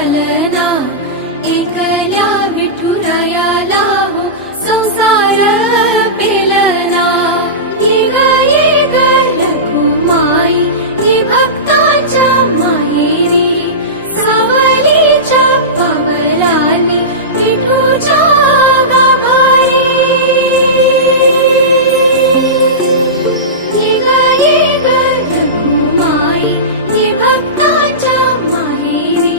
चालना, एकल्या विठुरायाला हो संसार पेलना। ये ग रखुमाई ही भक्ताच्या माहेरी, सावलीच्या पावलांनी विठूच्या गाभारी। ये ग रखुमाई ही भक्ताच्या माहेरी,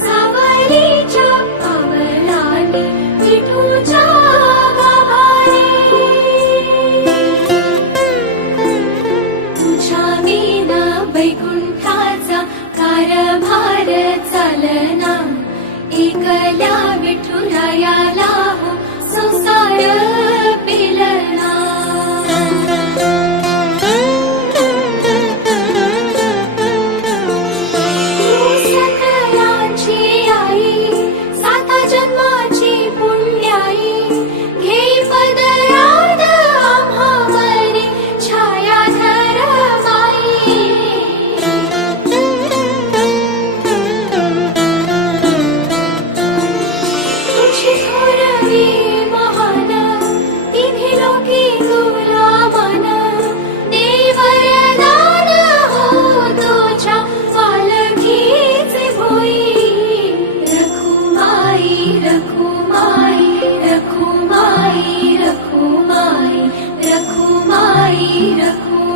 सावलीच्या पावलांनी विठूच्या गाभारी। तुझ्या विना वैकुंठाचा कारभार चालना, एकल्या विठुरायाला हो संसार पेलना। सकलांची आई, साता जन्माची पुण्याई, घेई पदरात आम्हावरी छायाधर माई। तुझी थोरवी महान, तिन्ही लोकी तुला मान, देई वरदान हो तुझ्या पालखीचे भोई। रखुमाई रखुमाई रखुमाई रखुमाई रखुमाई रखुमाई।